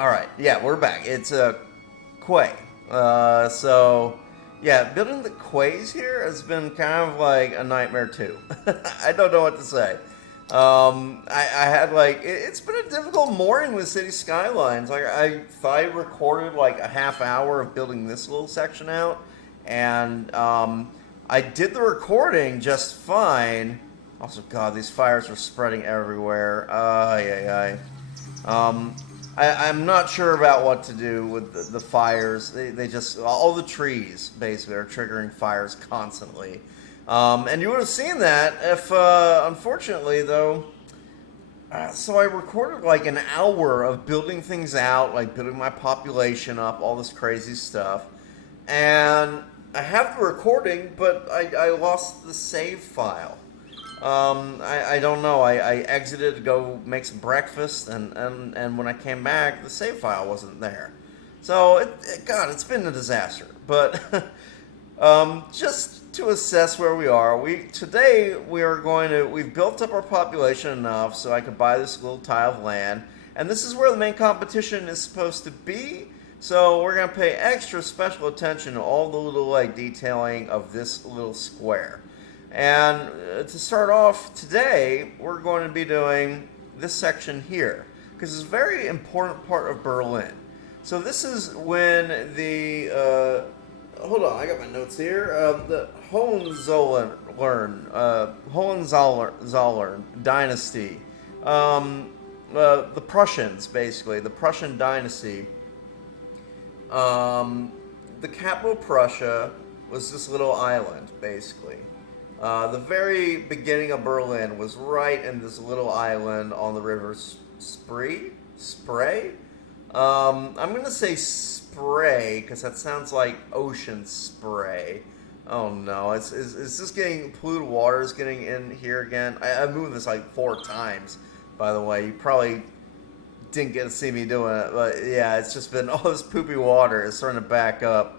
Alright, yeah, we're back. It's a quay. So, yeah, building the quays here has been kind of like a nightmare too. I don't know what to say. I had like, it's been a difficult morning with City Skylines. Like, I thought I recorded like a half hour of building this little section out, and I did the recording just fine. Also, God, these fires were spreading everywhere. Yeah, I'm not sure about what to do with the fires. They just, all the trees basically are triggering fires constantly. And you would have seen that if, unfortunately though, so I recorded like an hour of building things out, like building my population up, all this crazy stuff. And I have the recording, but I lost the save file. I don't know. I exited to go make some breakfast, and when I came back, the save file wasn't there. So, God, it's been a disaster. But just to assess where we are, today we've built up our population enough so I could buy this little tile of land, and this is where the main competition is supposed to be. So we're gonna pay extra special attention to all the little like detailing of this little square. And to start off today, we're going to be doing this section here, because it's a very important part of Berlin. So this is when the, hold on, I got my notes here, the Hohenzollern dynasty, the Prussians, basically, the Prussian dynasty, the capital of Prussia was this little island, basically. The very beginning of Berlin was right in this little island on the river Spray? I'm going to say Spray, because that sounds like ocean spray. Oh no, is this getting, polluted water is getting in here again? I've moved this like 4 times, by the way. You probably didn't get to see me doing it, but yeah, it's just been, all this poopy water is starting to back up.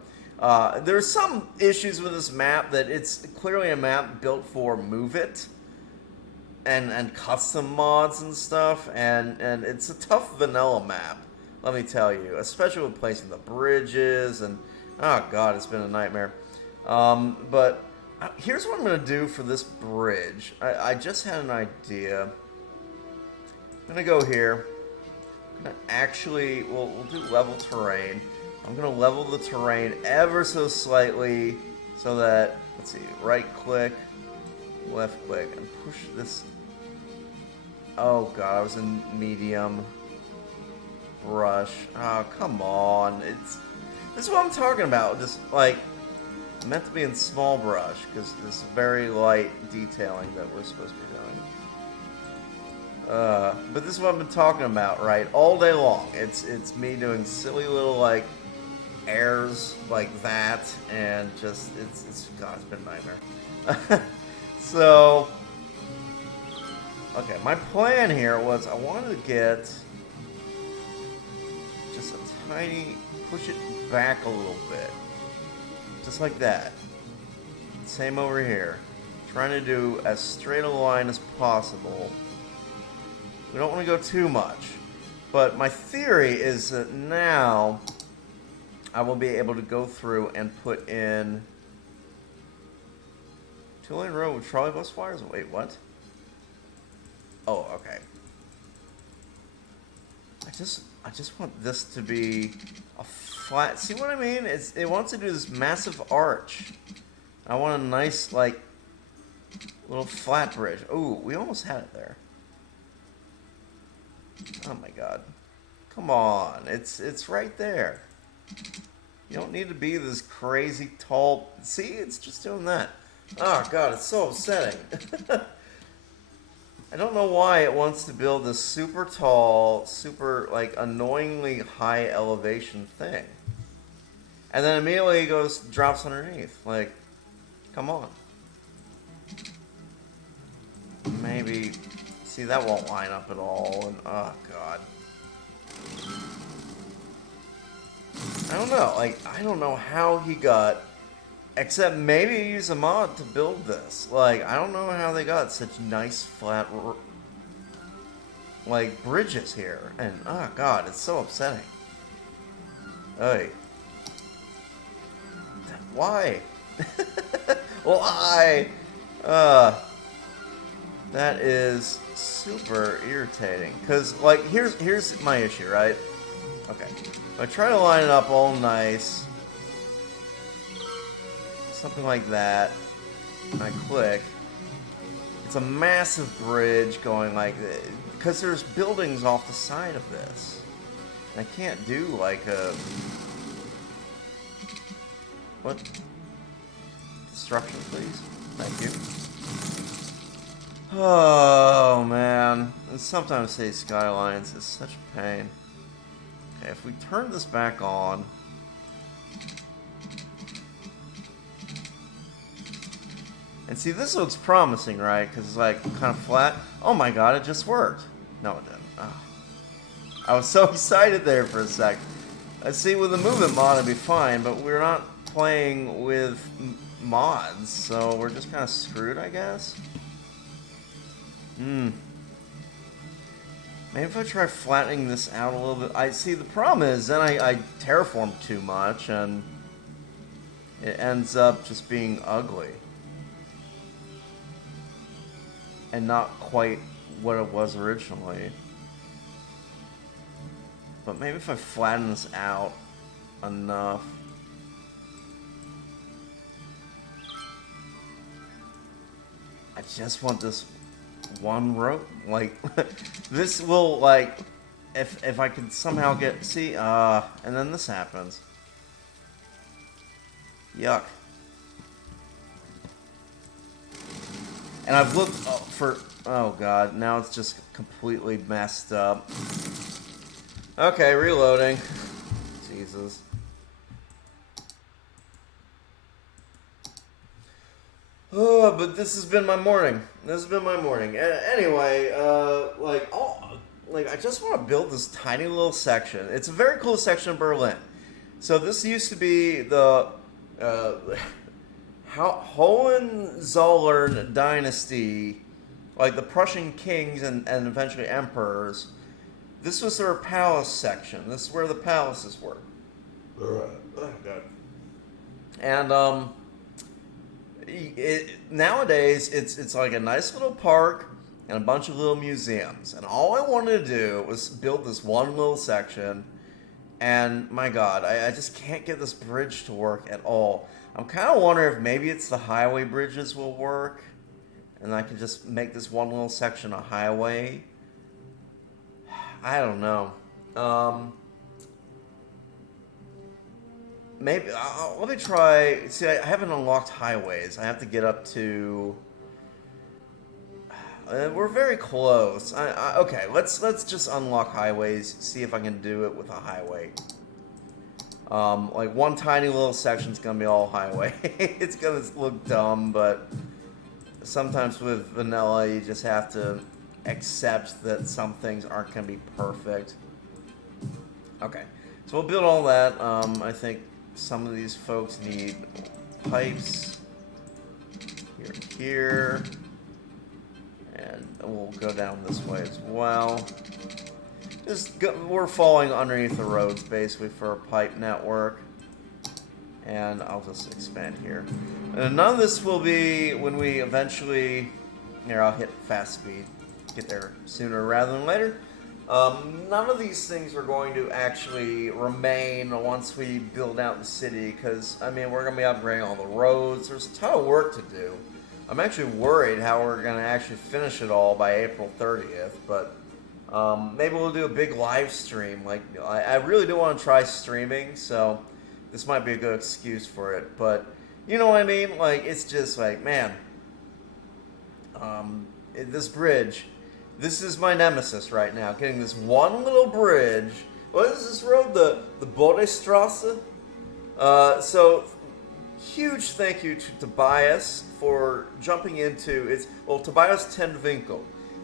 There's some issues with this map that it's clearly a map built for Move It and custom mods and stuff, and it's a tough vanilla map, let me tell you, especially with placing the bridges, and oh god, it's been a nightmare. But here's what I'm going to do for this bridge. I just had an idea. I'm going to go here. I'm going to actually, we'll do level terrain. I'm going to level the terrain ever so slightly so that, let's see, right click, left click, and push this. Oh god, I was in medium brush. Oh, come on. This is what I'm talking about. Just like, meant to be in small brush because this very light detailing that we're supposed to be doing. But this is what I've been talking about, right? All day long. It's me doing silly little like airs like that, and just God, it's been a nightmare. So okay, my plan here was I wanted to get just a tiny, push it back a little bit, just like that. Same over here, trying to do as straight a line as possible. We don't want to go too much, but my theory is that now I will be able to go through and put in 2-lane road with trolley bus flyers. Wait, what? Oh, okay. I just want this to be a flat. See what I mean? It wants to do this massive arch. I want a nice like little flat bridge. Ooh, we almost had it there. Oh my god. Come on. It's right there. You don't need to be this crazy tall. See, it's just doing that. Oh god, it's so upsetting. I don't know why it wants to build this super tall, super like annoyingly high elevation thing. And then immediately it drops underneath. Like, come on. Maybe, see, that won't line up at all, and oh god. I don't know, like, I don't know how he got, except maybe he used a mod to build this. Like, I don't know how they got such nice flat, like, bridges here. And, oh, God, it's so upsetting. Hey. Why? Why? That is super irritating. Because, like, here's my issue, right? Okay. If I try to line it up all nice, something like that, and I click, it's a massive bridge going like, because there's buildings off the side of this. And I can't do like a, what? Destruction, please. Thank you. Oh, man. And sometimes say Skylines is such a pain. Okay, if we turn this back on, and see, this looks promising, right? Because it's like kind of flat. Oh my god, it just worked. No, it didn't. Oh. I was so excited there for a sec. I see, with the movement mod it'd be fine, but we're not playing with mods, so we're just kind of screwed, I guess. Maybe if I try flattening this out a little bit. I see, the problem is then I terraform too much and it ends up just being ugly. And not quite what it was originally. But maybe if I flatten this out enough. I just want this one row. Like, this will, like, if I could somehow get, see, and then this happens. Yuck. And I've looked for, oh god, now it's just completely messed up. Okay, reloading. Jesus. Oh, but this has been my morning. This has been my morning. Anyway, like, I just want to build this tiny little section. It's a very cool section of Berlin. So this used to be the Hohenzollern dynasty, like the Prussian kings and eventually emperors. This was their palace section. This is where the palaces were. Oh, God. And nowadays it's like a nice little park and a bunch of little museums. And all I wanted to do was build this one little section. And my God, I just can't get this bridge to work at all. I'm kind of wondering if maybe it's the highway bridges will work, and I can just make this one little section a highway. I don't know. Maybe let me try. See, I haven't unlocked highways. I have to get up to. We're very close. Okay, let's just unlock highways. See if I can do it with a highway. Like one tiny little section's gonna be all highway. It's gonna look dumb, but sometimes with vanilla you just have to accept that some things aren't gonna be perfect. Okay, so we'll build all that. I think some of these folks need pipes here, and we'll go down this way as well. We're falling underneath the roads basically for a pipe network. And I'll just expand here. And none of this will be when we eventually... Here, I'll hit fast speed. Get there sooner rather than later. None of these things are going to actually remain once we build out the city. Because, I mean, we're going to be upgrading all the roads. There's a ton of work to do. I'm actually worried how we're going to actually finish it all by April 30th. But... maybe we'll do a big live stream. Like, I really do want to try streaming, so this might be a good excuse for it. But you know what I mean? Like, it's just like, man, this bridge, this is my nemesis right now. Getting this one little bridge. What is this road? The Bodestrasse? So huge thank you to Tobias for jumping into it's. Well, Tobias Tendwinkel.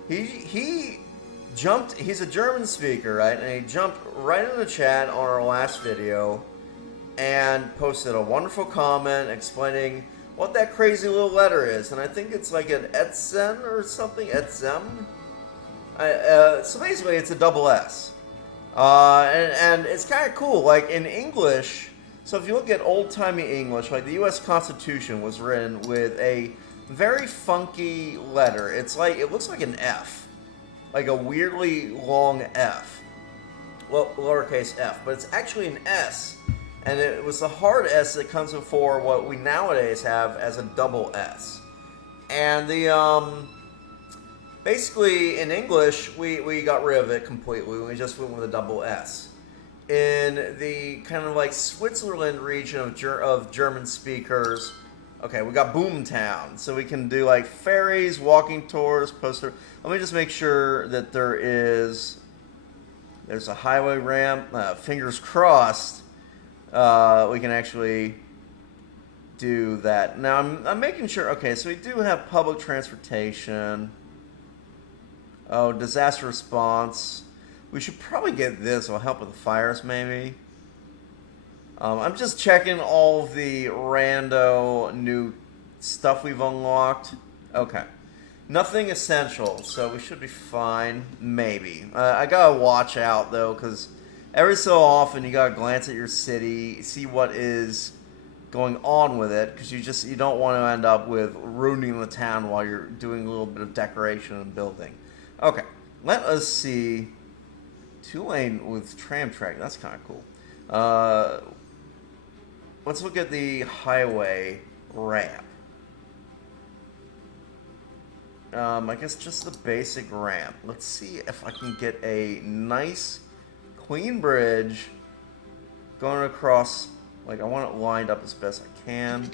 He jumped. He's a German speaker, right? And he jumped right in the chat on our last video and posted a wonderful comment explaining what that crazy little letter is. And I think it's like an Etzen or something. Etzem. So basically, it's a double S. And it's kind of cool. Like in English, so if you look at old-timey English, like the U.S. Constitution was written with a very funky letter. It's like, it looks like an F. Like a weirdly long F. Well, lowercase f, but it's actually an S. And it was the hard S that comes before what we nowadays have as a double S. And the, basically, in English, we got rid of it completely. We just went with a double S. In the kind of like Switzerland region of German speakers, okay, we got Boomtown. So we can do like ferries, walking tours, poster. Let me just make sure that there's a highway ramp. Fingers crossed, we can actually do that. Now, I'm making sure, okay, so we do have public transportation. Oh, disaster response. We should probably get this. It'll help with the fires, maybe. I'm just checking all of the rando new stuff we've unlocked. Okay. Nothing essential, so we should be fine. Maybe. I gotta watch out, though, because every so often you gotta glance at your city, see what is going on with it, because you don't want to end up with ruining the town while you're doing a little bit of decoration and building. Okay, let us see. 2-lane with tram track. That's kind of cool. Let's look at the highway ramp. I guess just the basic ramp. Let's see if I can get a nice, clean bridge going across. Like, I want it lined up as best I can.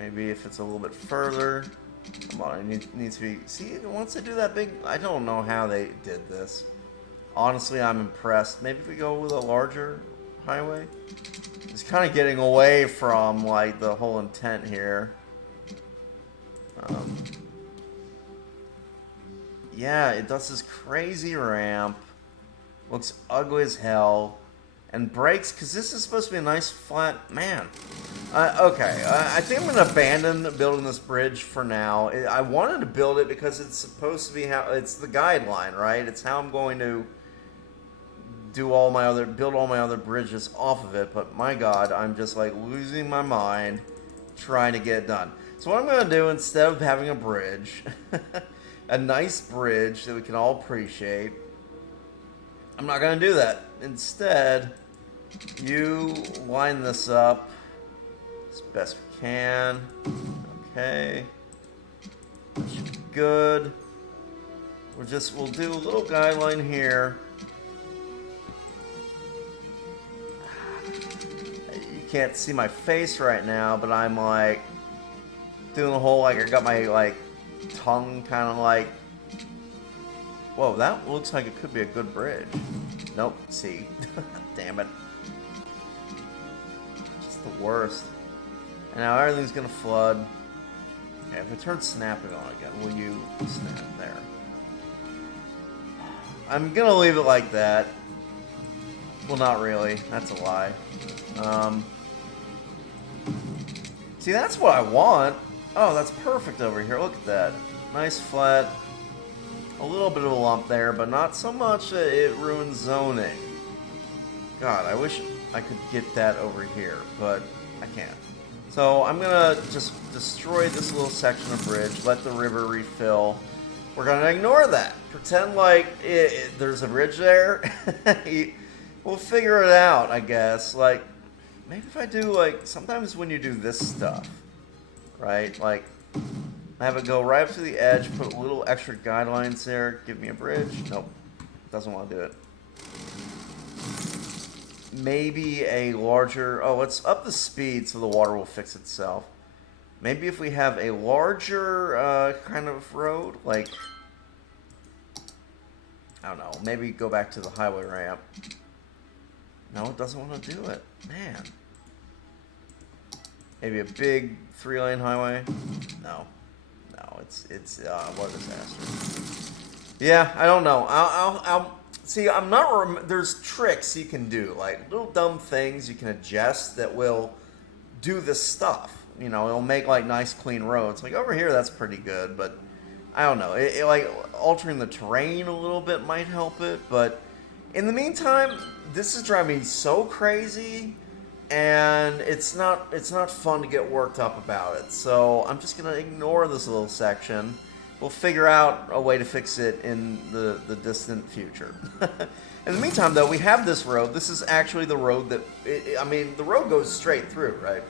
Maybe if it's a little bit further. Come on, it needs to be... See, once they do that big... I don't know how they did this. Honestly, I'm impressed. Maybe if we go with a larger highway? It's kind of getting away from, like, the whole intent here. Yeah, it does this crazy ramp. Looks ugly as hell. And breaks, because this is supposed to be a nice flat... Man. Okay, I think I'm going to abandon building this bridge for now. I wanted to build it because it's supposed to be how... It's the guideline, right? It's how I'm going to build all my other bridges off of it. But my God, I'm just like losing my mind trying to get it done. So what I'm going to do, instead of having a bridge, a nice bridge that we can all appreciate, I'm not going to do that. Instead, you line this up as best we can. Okay. Should be good. We'll do a little guideline here. You can't see my face right now, but I'm like doing the whole, like, I got my, like, tongue kind of like... Whoa, that looks like it could be a good bridge. Nope, see. Damn it. Just the worst. And now everything's gonna flood. Okay, if I turn snapping on again, will you snap there? I'm gonna leave it like that. Well, not really. That's a lie. See, that's what I want. Oh, that's perfect over here. Look at that. Nice flat. A little bit of a lump there, but not so much that it ruins zoning. God, I wish I could get that over here, but I can't. So I'm gonna just destroy this little section of bridge, let the river refill. We're gonna ignore that. Pretend like there's a bridge there. We'll figure it out, I guess. Like, maybe if I do, like, sometimes when you do this stuff, right? Like, have it go right up to the edge, put a little extra guidelines there, give me a bridge. Nope, doesn't want to do it. Maybe a larger... Oh, let's up the speed so the water will fix itself. Maybe if we have a larger kind of road, like... I don't know, maybe go back to the highway ramp. No, it doesn't want to do it. Man. Maybe a big 3-lane highway? No. No, it's what a disaster. Yeah, I don't know. I'll see, I'm not... There's tricks you can do, like little dumb things you can adjust that will do this stuff. You know, it'll make, like, nice, clean roads. Like, over here, that's pretty good, but I don't know. Like altering the terrain a little bit might help it, but in the meantime, this is driving me so crazy, and it's not fun to get worked up about it. So I'm just gonna ignore this little section. We'll figure out a way to fix it in the distant future. In the meantime, though, we have this road. This is actually the road that I mean, the road goes straight through, right?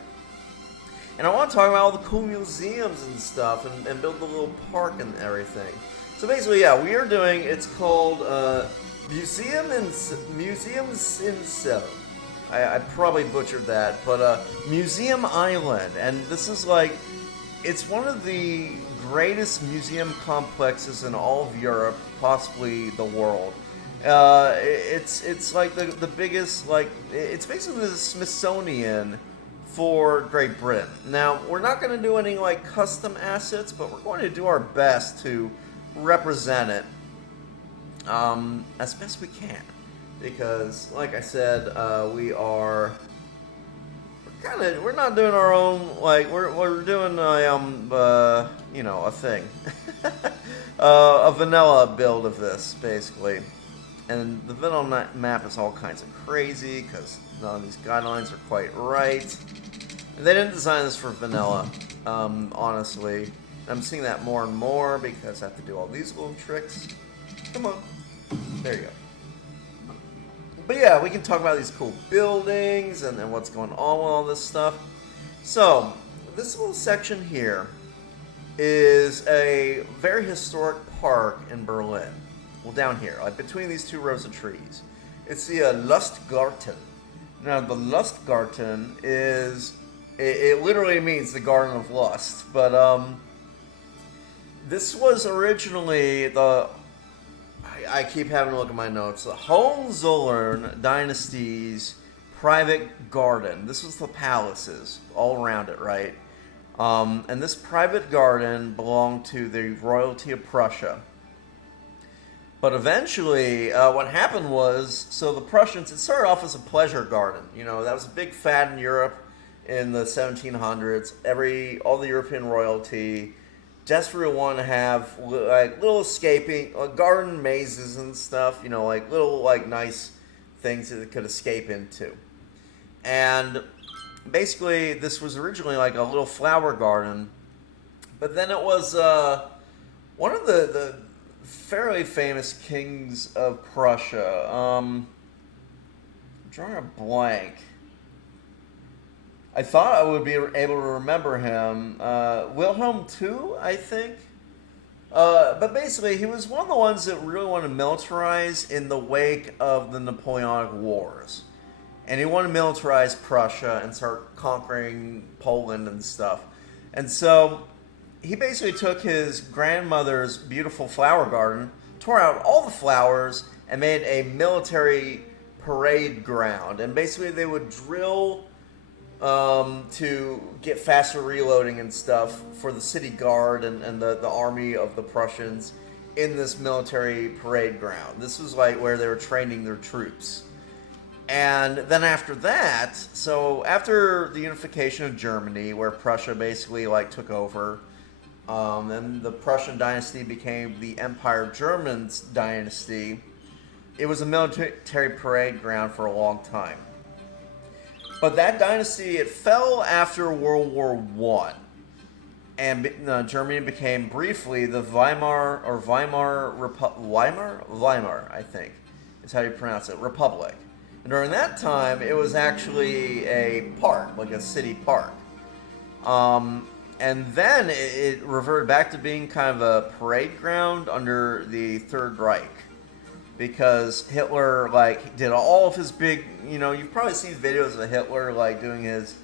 And I want to talk about all the cool museums and stuff, and build the little park and everything. So basically, yeah, we are doing. It's called Museums in Seven. I probably butchered that, but Museum Island, and this is like, it's one of the greatest museum complexes in all of Europe, possibly the world. It's like the biggest, like, it's basically the Smithsonian for Great Britain. Now, we're not going to do any like custom assets, but we're going to do our best to represent it as best we can, because like I said, we're not doing our own, like we're doing a thing. A vanilla build of this, basically. And the vanilla map is all kinds of crazy because none of these guidelines are quite right. And they didn't design this for vanilla, honestly. I'm seeing that more and more because I have to do all these little tricks. Come on. There you go. But yeah, we can talk about these cool buildings and what's going on with all this stuff. So, this little section here is a very historic park in Berlin. Well, down here, like between these two rows of trees. It's the Lustgarten. Now, the Lustgarten is, it literally means the Garden of Lust. But this was originally I keep having to look at my notes, the Hohenzollern dynasty's private garden. This was the palaces all around it, right? And this private garden belonged to the royalty of Prussia. But eventually, what happened was, so the Prussians, it started off as a pleasure garden. You know, that was a big fad in Europe in the 1700s. All the European royalty desperately wanted to have like little escaping, garden mazes and stuff. You know, like little like nice things that they could escape into. And basically, this was originally like a little flower garden, but then it was one of the fairly famous kings of Prussia. I'm drawing a blank. I thought I would be able to remember him. Wilhelm II, I think. But basically, he was one of the ones that really wanted to militarize in the wake of the Napoleonic Wars. And he wanted to militarize Prussia and start conquering Poland and stuff. And so he basically took his grandmother's beautiful flower garden, tore out all the flowers, and made a military parade ground. And basically they would drill to get faster reloading and stuff for the city guard and the army of the Prussians in this military parade ground. This was like where they were training their troops. And then after that, so after the unification of Germany, where Prussia basically like took over, and the Prussian dynasty became the Empire Germans dynasty, it was a military parade ground for a long time. But that dynasty, it fell after World War I. And Germany became briefly the Weimar, I think, is how you pronounce it, Republic. And during that time, it was actually a park, like a city park. And then it reverted back to being kind of a parade ground under the Third Reich. Because Hitler, like, did all of his big, you've probably seen videos of Hitler, like, doing his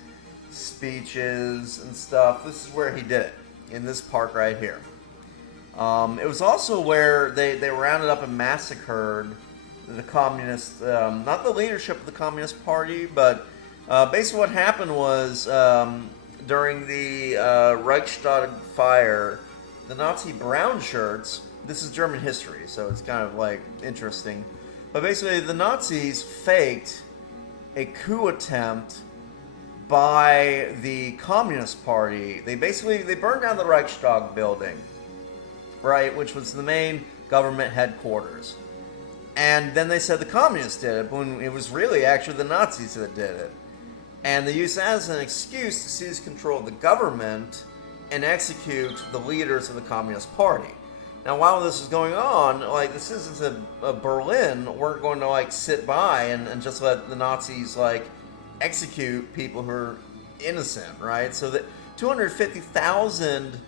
speeches and stuff. This is where he did it, in this park right here. It was also where they rounded up and massacred the communist, not the leadership of the Communist Party, but basically what happened was during the Reichstag fire, the Nazi brown shirts, this is German history, so it's kind of like interesting, but basically the Nazis faked a coup attempt by the Communist Party. They burned down the Reichstag building, right, which was the main government headquarters. And then they said the communists did it, when it was really actually the Nazis that did it. And they used that as an excuse to seize control of the government and execute the leaders of the Communist Party. Now, while this is going on, like, the citizens of Berlin weren't going to, like, sit by and just let the Nazis, like, execute people who are innocent, right? So that 250,000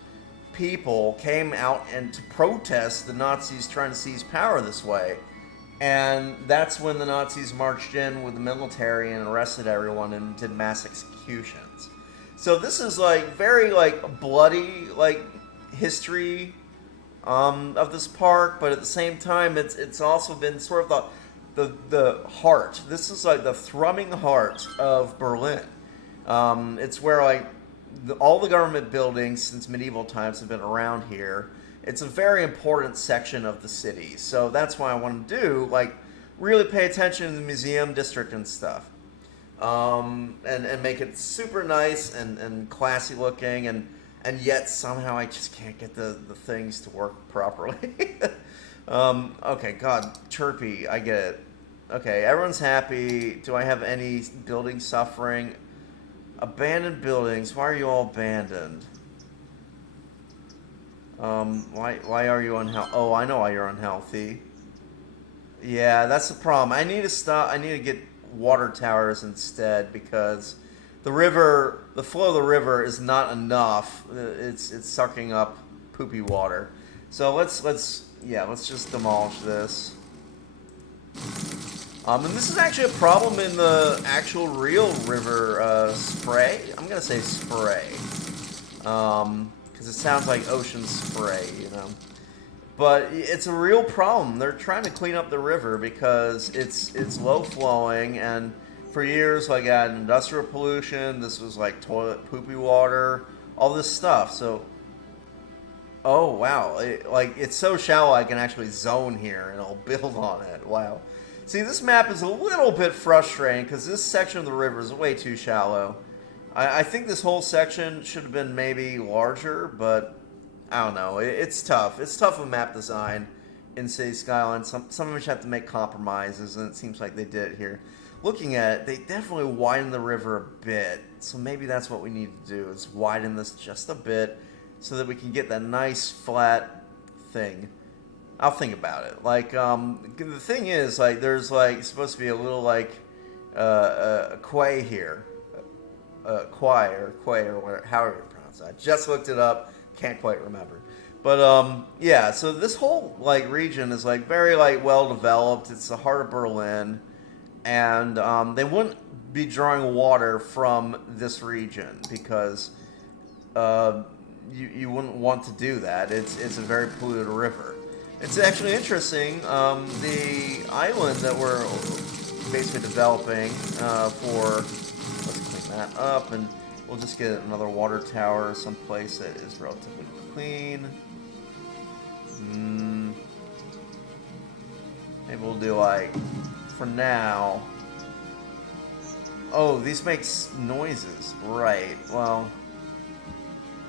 people came out and to protest the Nazis trying to seize power this way. And that's when the Nazis marched in with the military and arrested everyone and did mass executions. So this is, like, very, like, bloody, like, history of this park, but at the same time, it's also been sort of the heart. This is like the thrumming heart of Berlin. It's where, like, all the government buildings since medieval times have been around here. It's a very important section of the city, so that's why I want to do, like, really pay attention to the museum district and stuff, and make it super nice and classy looking, and yet somehow I just can't get the things to work properly. Okay, God, chirpy, I get it. Okay, everyone's happy. Do I have any buildings suffering? Abandoned buildings. Why are you all abandoned? Why are you unhealthy? Oh, I know why you're unhealthy. Yeah, that's the problem. I need to stop. I need to get water towers instead, because the river, the flow of the river is not enough. It's sucking up poopy water. So let's just demolish this. And this is actually a problem in the actual real river Spray. I'm gonna say Spray, because it sounds like ocean spray, you know. But it's a real problem. They're trying to clean up the river because it's low flowing, and for years, like, I had industrial pollution. This was like toilet poopy water, all this stuff. So, oh wow, it's so shallow I can actually zone here and I'll build on it. Wow. See, this map is a little bit frustrating because this section of the river is way too shallow. I think this whole section should have been maybe larger, but I don't know. It's tough. It's tough with map design in City Skylines. Some of us have to make compromises, and it seems like they did it here. Looking at it, they definitely widened the river a bit, so maybe that's what we need to do, is widen this just a bit so that we can get that nice flat thing. I'll think about it. Like, the thing is, like, there's, like, supposed to be a little, like, quay here. Quay or whatever, however you pronounce that. Just looked it up, can't quite remember. But, yeah, so this whole, like, region is, like, very, like, well developed. It's the heart of Berlin. And they wouldn't be drawing water from this region because you wouldn't want to do that. It's a very polluted river. It's actually interesting. The island that we're basically developing let's clean that up, and we'll just get another water tower someplace that is relatively clean. Maybe we'll do, like, for now. Oh, these make noises. Right. Well,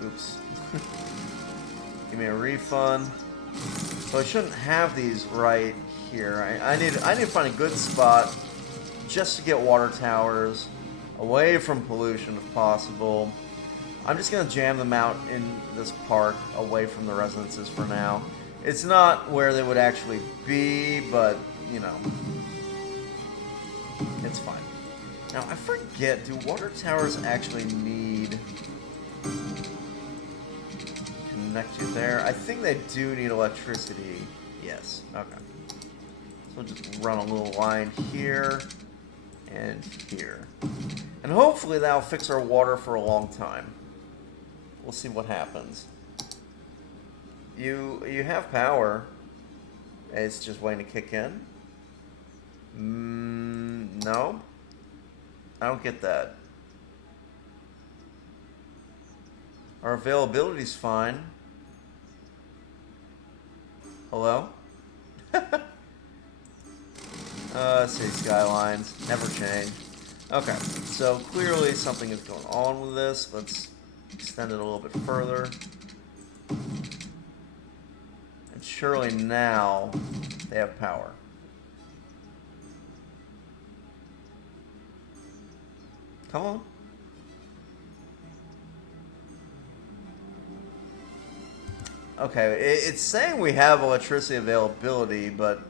oops. Give me a refund. So I shouldn't have these right here. I need to find a good spot just to get water towers away from pollution if possible. I'm just gonna jam them out in this park away from the residences for now. It's not where they would actually be, but, you know, it's fine. Now, I forget, do water towers actually need connect you there? I think they do need electricity. Yes, okay. So we'll just run a little line here and here. And hopefully that'll fix our water for a long time. We'll see what happens. You have power. It's just waiting to kick in. No. I don't get that. Our availability's fine. Hello? City Skylines. Never change. Okay, so clearly something is going on with this. Let's extend it a little bit further. And surely now they have power. Come on. Okay, it's saying we have electricity availability, but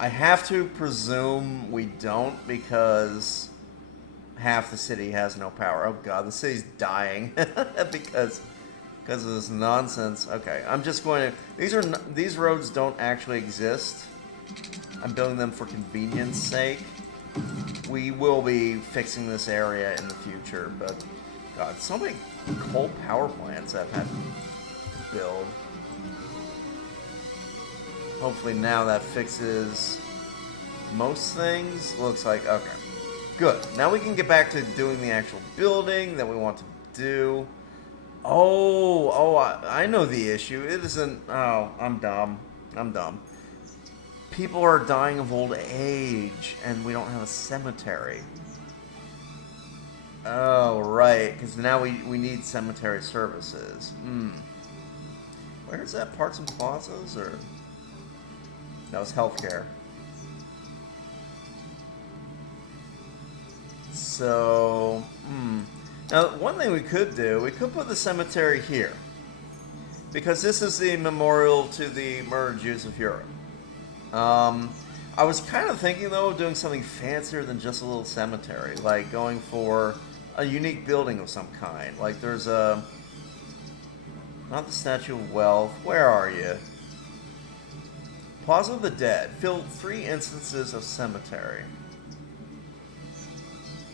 I have to presume we don't because half the city has no power. Oh god, the city's dying because of this nonsense. Okay, I'm just going to... These roads don't actually exist. I'm building them for convenience sake. We will be fixing this area in the future, but god, so many coal power plants I've had to build. Hopefully now that fixes most things. Looks like, okay. Good. Now we can get back to doing the actual building that we want to do. I know the issue. It isn't... Oh, I'm dumb. I'm dumb. People are dying of old age, and we don't have a cemetery. Oh, right. Because now we need cemetery services. Where is that? Parks and Plazas? Or... That was healthcare. So... Now, one thing we could do, we could put the cemetery here. Because this is the memorial to the murdered Jews of Europe. I was kind of thinking, though, of doing something fancier than just a little cemetery. Like going for a unique building of some kind. Like there's a... Not the Statue of Wealth. Where are you? Plaza of the Dead. Filled 3 instances of cemetery.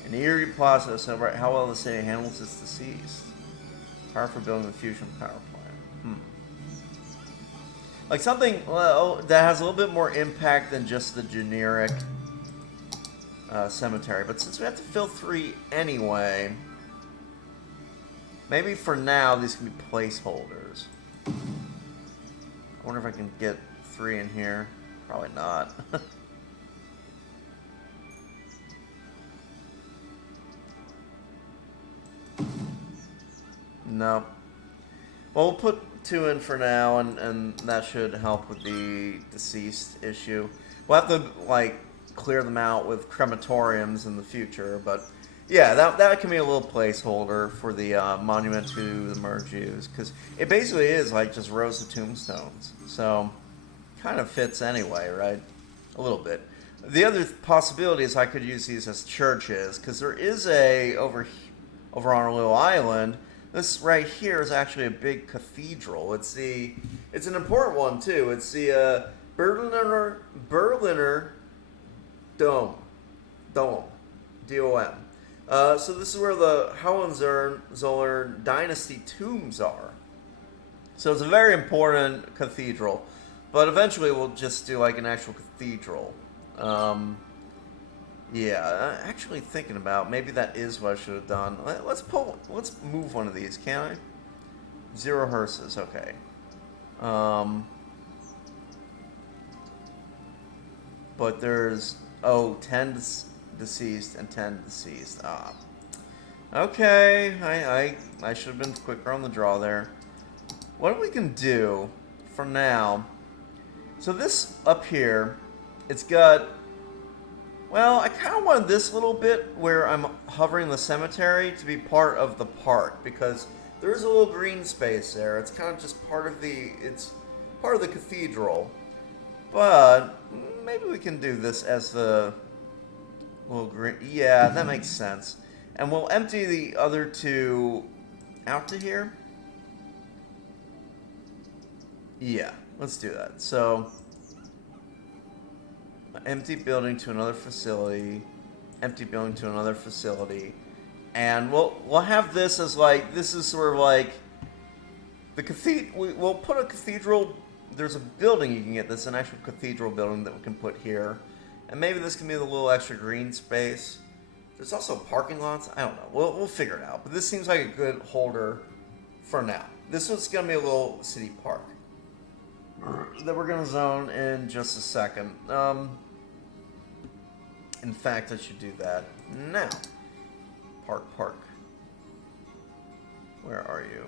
An eerie plaza to celebrate how well the city handles its deceased. Power for building the fusion power plant. Like something that has a little bit more impact than just the generic cemetery. But since we have to fill 3 anyway, maybe for now these can be placeholders. I wonder if I can get 3 in here. Probably not. No. Well, we'll put 2 in for now, and that should help with the deceased issue. We'll have to, like, clear them out with crematoriums in the future, but yeah, that can be a little placeholder for the monument to the murdered Jews, because it basically is, like, just rows of tombstones. So, kind of fits anyway, right? A little bit. The other possibility is I could use these as churches, because there is over on our little island... This right here is actually a big cathedral. It's an important one too. It's the Berliner Dome. D-O-M. So this is where the Hohenzollern dynasty tombs are. So it's a very important cathedral. But eventually we'll just do like an actual cathedral. Yeah, actually thinking about maybe that is what I should have done. Let's move one of these, can I? 0 hearses, okay. But there's 10 deceased and 10 deceased. Okay, I should have been quicker on the draw there. What we can do for now? So this up here, it's got. Well, I kind of wanted this little bit where I'm hovering the cemetery to be part of the park, because there's a little green space there. It's kind of just part of the cathedral. But maybe we can do this as the little green. Yeah, that makes sense. And we'll empty the other 2 out to here. Yeah, let's do that. So... empty building to another facility, empty building to another facility, and we'll have this as like, this is sort of like the cathedral. We'll put a cathedral. There's a building you can get that's an actual cathedral building that we can put here, and maybe this can be the little extra green space. There's also parking lots. I don't know. We'll figure it out. But this seems like a good holder for now. This is gonna be a little city park that we're going to zone in just a second. In fact, I should do that now. Park. Where are you?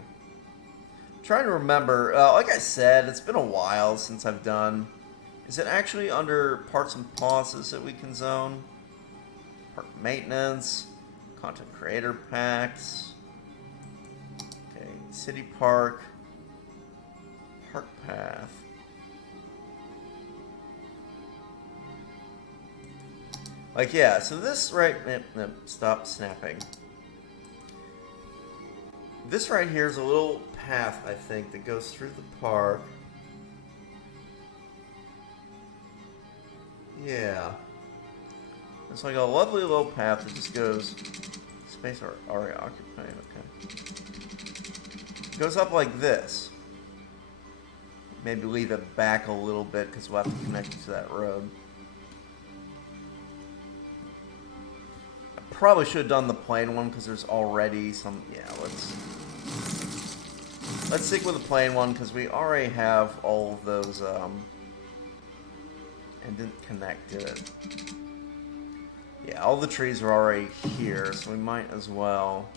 trying to remember. Like I said, it's been a while since I've done. Is it actually under parts and pauses that we can zone? Park maintenance, content creator packs. Okay, city park, park path. Like, yeah, so this right... Stop snapping. This right here is a little path, I think, that goes through the park. Yeah. It's like a lovely little path that just goes... Space already occupied, okay. It goes up like this. Maybe leave it back a little bit, because we'll have to connect it to that road. Probably should have done the plain one because there's already some. Yeah, let's stick with the plain one because we already have all of those and didn't connect, did it? Yeah, all the trees are already here, so we might as well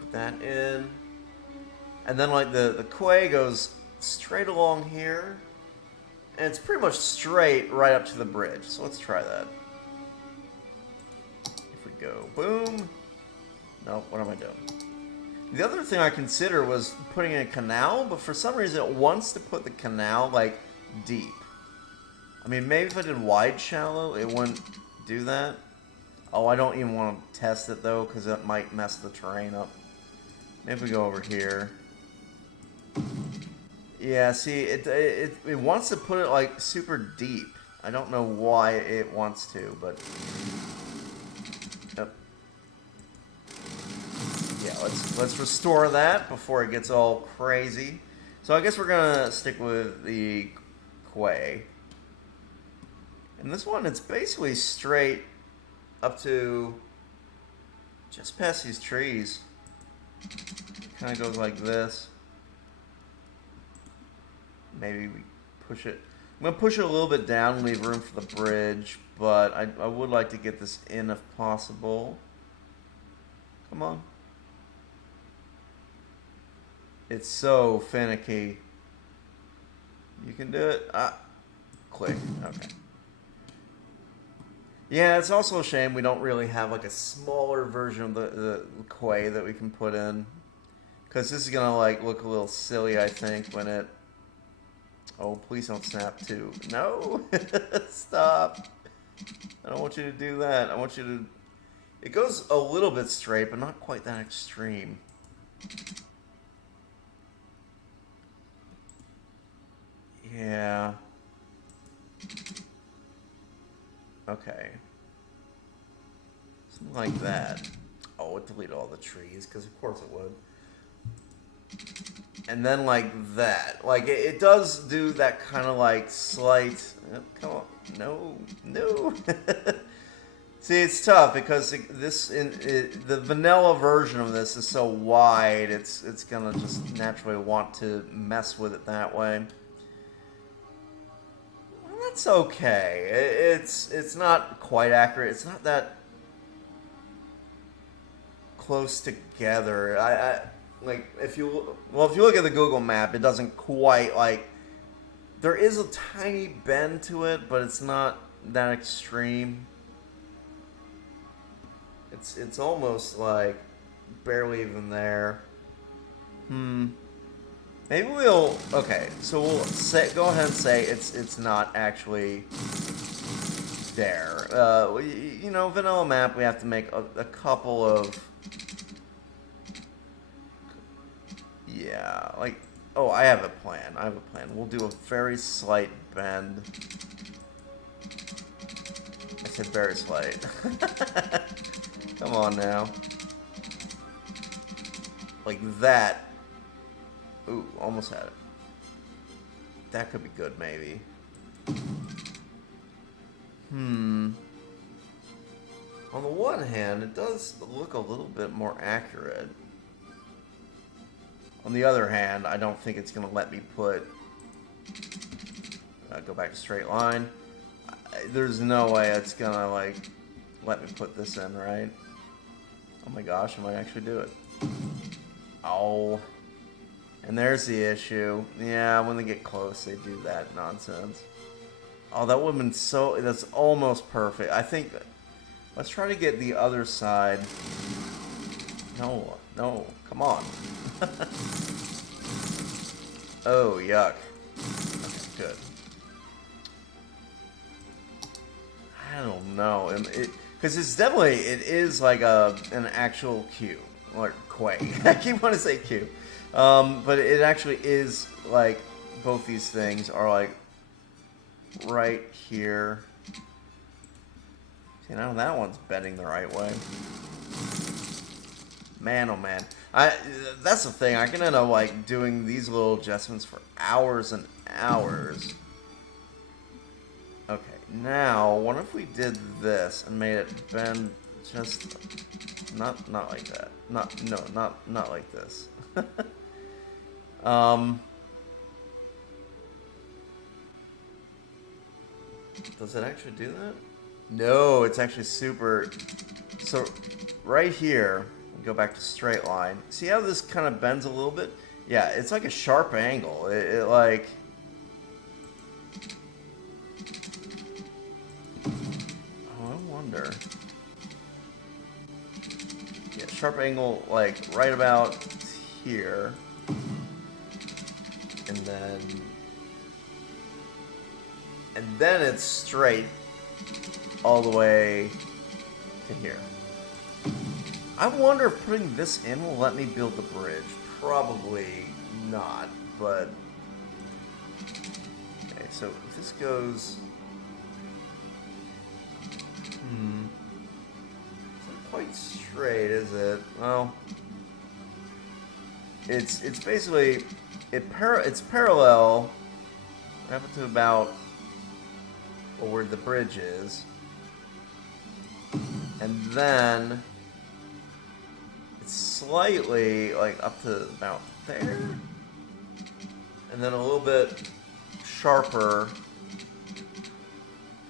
put that in. And then like the quay goes straight along here, and it's pretty much straight right up to the bridge. So let's try that. Go boom. No, what am I doing? The other thing I considered was putting in a canal, but for some reason it wants to put the canal like deep. I mean, maybe if I did wide shallow, it wouldn't do that. Oh, I don't even want to test it though, because it might mess the terrain up. Maybe we go over here. Yeah, see, it wants to put it like super deep. I don't know why it wants to, but. Yeah, let's restore that before it gets all crazy. So I guess we're gonna stick with the quay. And this one, it's basically straight up to just past these trees. Kind of goes like this. Maybe we push it. I'm gonna push it a little bit down, leave room for the bridge, but I would like to get this in if possible. Come on. It's so finicky. You can do it. Click. Okay. Yeah, it's also a shame we don't really have like a smaller version of the quay that we can put in. Because this is going to like look a little silly, I think, when it... Oh, please don't snap too. No! Stop! I don't want you to do that. I want you to... It goes a little bit straight, but not quite that extreme. Yeah. Okay. Something like that. Oh, it deleted all the trees, because of course it would. And then like that. Like, it does do that kind of like slight... Come on. No. No. See, it's tough, because the vanilla version of this is so wide, it's going to just naturally want to mess with it that way. That's okay. It's not quite accurate. It's not that close together. I like if you look at the Google map, it doesn't quite like. There is a tiny bend to it, but it's not that extreme. It's almost like barely even there. Maybe we'll... Okay, so we'll go ahead and say it's not actually there. You know, vanilla map, we have to make a couple of... Yeah, like... Oh, I have a plan. We'll do a very slight bend. I said very slight. Come on now. Like that. Ooh, almost had it. That could be good, maybe. On the one hand, it does look a little bit more accurate. On the other hand, I don't think it's going to let me put... go back to straight line. There's no way it's going to, like, let me put this in, right? Oh my gosh, I might actually do it. Oh. And there's the issue. Yeah, when they get close, they do that nonsense. Oh, that would have been so... That's almost perfect. I think... Let's try to get the other side. No, no, come on. Oh, yuck. Okay, good. I don't know. Because it's definitely... It is like an actual cube. Or quay. I keep wanting to say cube. But it actually is like... Both these things are like... Right here. See, now that one's bending the right way. Man, oh man. That's the thing. I can end up like doing these little adjustments for hours and hours. Okay, now what if we did this and made it bend just not like that. Not like this. Does it actually do that? No, it's actually super... So, right here, go back to straight line. See how this kind of bends a little bit? Yeah, it's like a sharp angle. It like... Oh, I wonder. Yeah, sharp angle, like, right about here. And then it's straight all the way to here. I wonder if putting this in will let me build the bridge. Probably not, but... Okay, so if this goes... It's not quite straight, is it? Well... It's basically... It's parallel up to about... where the bridge is. And then it's slightly like up to about there. And then a little bit sharper,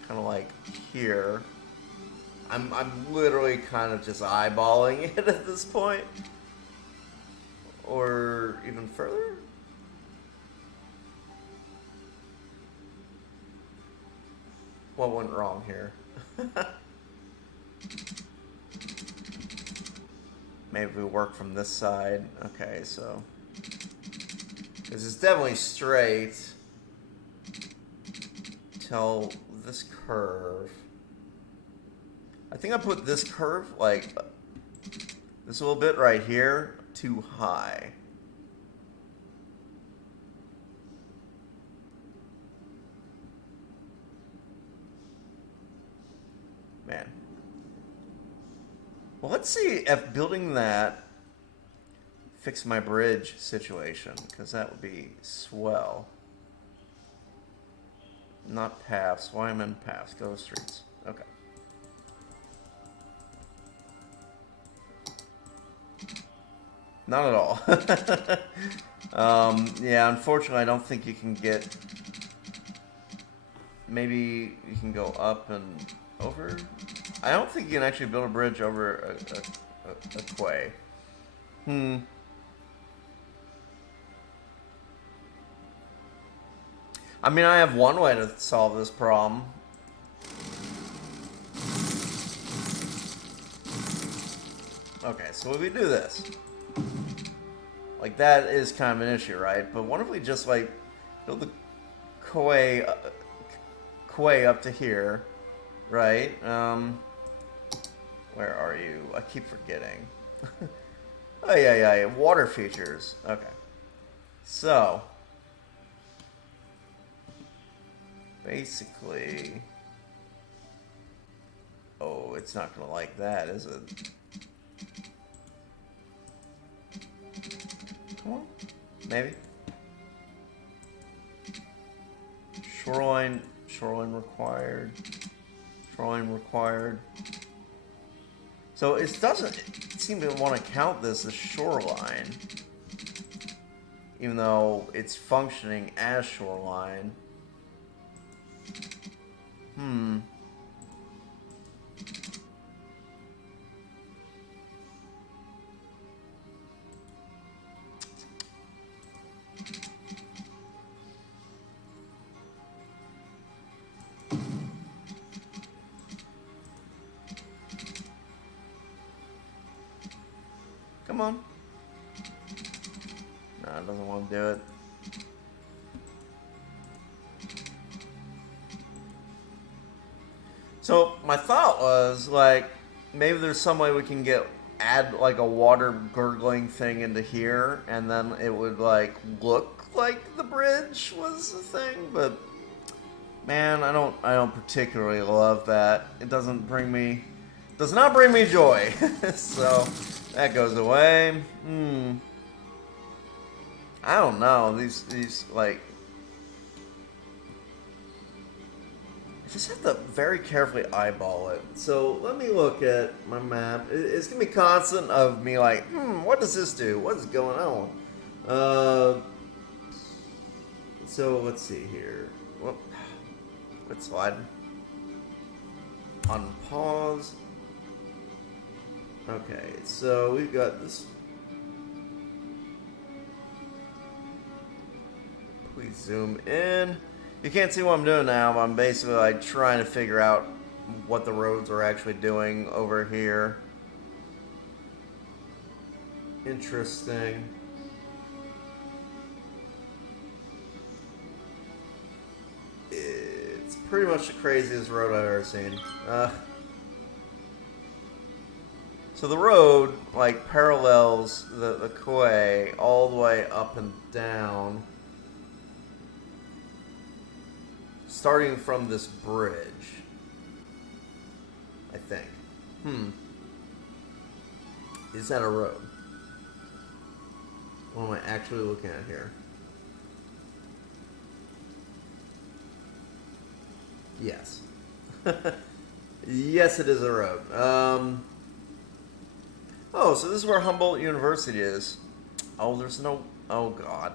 kind of like here. I'm literally kind of just eyeballing it at this point. Or even further. What went wrong here? Maybe we work from this side. Okay, so... Because it's definitely straight. Till this curve. I think I put this curve, like... This little bit right here, too high. Man. Well, let's see if building that fix my bridge situation, because that would be swell. Not paths. Why am I in paths? Go to streets. Okay. Not at all. Yeah, unfortunately, I don't think you can get... Maybe you can go up and over? I don't think you can actually build a bridge over a quay. I mean, I have one way to solve this problem. Okay, so if we do this, like that is kind of an issue, right? But what if we just like build the quay up to here, right? Where are you? I keep forgetting. Oh yeah, water features. Okay, so basically, oh, it's not gonna like that, is it? Come on, maybe. Shoreline required. Shoreline required. So it doesn't seem to want to count this as shoreline, even though it's functioning as shoreline. Come on. No, it doesn't want to do it. So my thought was like, maybe there's some way we can add like a water gurgling thing into here, and then it would like look like the bridge was a thing. But man, I don't particularly love that. It does not bring me joy. So that goes away. I don't know. These like, I just have to very carefully eyeball it. So let me look at my map. It's gonna be constant of me like, what does this do? What is going on? So let's see here. Whoop. Quit sliding. On pause. Okay, so we've got this. Please zoom in. You can't see what I'm doing now, but I'm basically like trying to figure out what the roads are actually doing over here. Interesting. It's pretty much the craziest road I've ever seen. So the road like parallels the quay all the way up and down, starting from this bridge, I think. Is that a road? What am I actually looking at here? Yes. Yes, it is a road. Oh, so this is where Humboldt University is. Oh, there's no... Oh, God.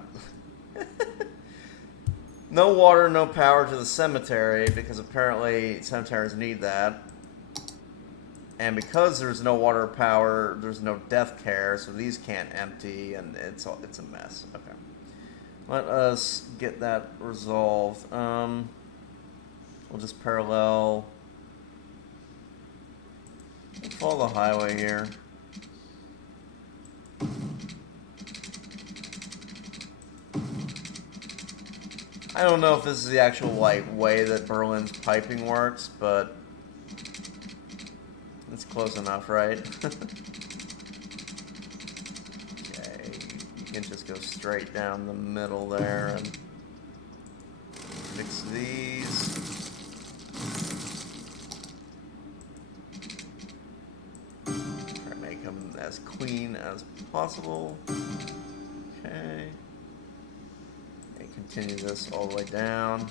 No water, no power to the cemetery, because apparently cemeteries need that. And because there's no water or power, there's no death care, so these can't empty, and it's a mess. Okay. Let us get that resolved. We'll just parallel. We'll follow the highway here. I don't know if this is the actual like way that Berlin's piping works, but it's close enough, right? Okay, you can just go straight down the middle there and fix these. Try to make them as clean as possible. Okay. Continue this all the way down.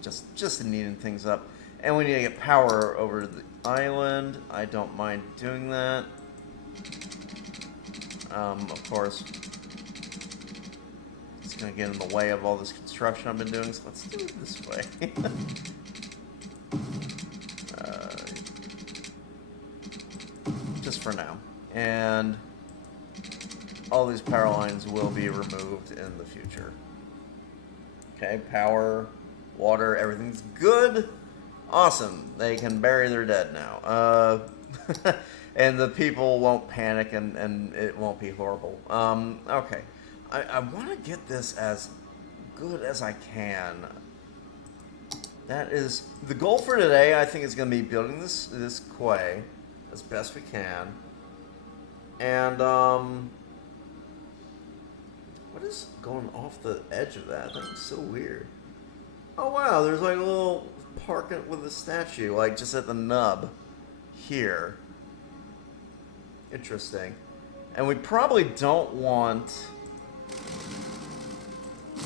Just neaten things up. And we need to get power over the island. I don't mind doing that. Of course, it's going to get in the way of all this construction I've been doing, so let's do it this way. Just for now. And all these power lines will be removed in the future. Okay, power, water, everything's good. Awesome. They can bury their dead now. And the people won't panic and it won't be horrible. Okay. I want to get this as good as I can. That is the goal for today. I think is going to be building this quay as best we can. And what is going off the edge of that? That looks so weird. Oh wow, there's like a little park with a statue, like just at the nub here. Interesting. And we probably don't want...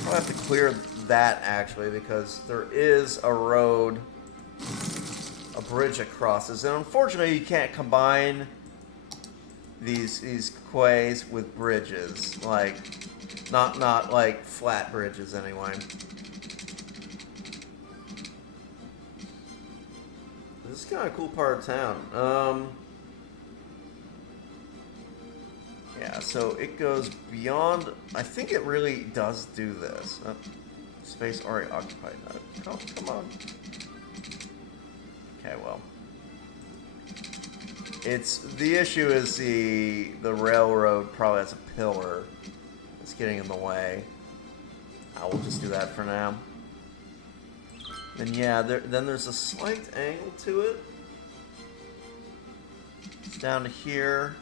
I'll have to clear that actually, because there is a road, a bridge that crosses, and unfortunately you can't combine these quays with bridges, like not like flat bridges anyway. This is kind of a cool part of town. Yeah, so it goes beyond. I think it really does do this. Space already occupied. Oh, come on. Okay, well. The issue is the railroad probably has a pillar that's getting in the way. I will just do that for now. And yeah, then there's a slight angle to it. It's down to here.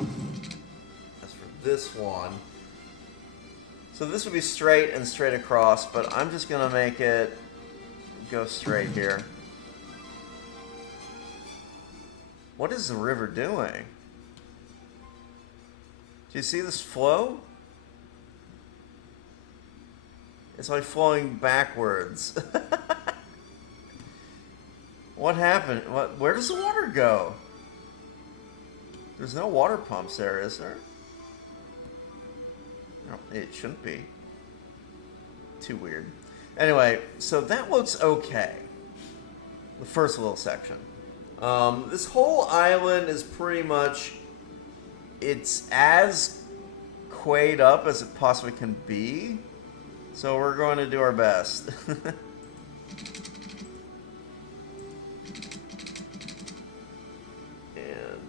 As for this one, so this would be straight and straight across, but I'm just gonna make it go straight here. What is the river doing? Do you see this flow? It's like flowing backwards. What happened? Where does the water go? There's no water pumps there, is there? No, it shouldn't be. Too weird. Anyway, so that looks okay. The first little section. This whole island is pretty much, it's as quayed up as it possibly can be. So we're going to do our best. And